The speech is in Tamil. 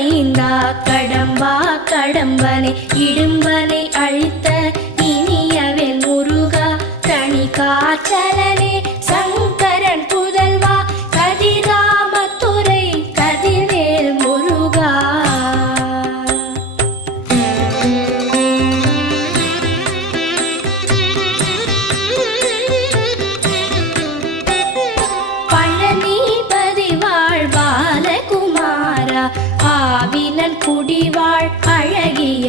மைந்தா கடம்பா கடம்பனை இடும்பனை அழித்த இனியவேல் முருகா தணிகாச்சலனே சங்கரன் புதல்வா கதிராமத்துறை கதிர்வேல் முருகா. பழனிபதி வாழ் பாலகுமாரா ஆவினன் குடிவாழ் அழகிய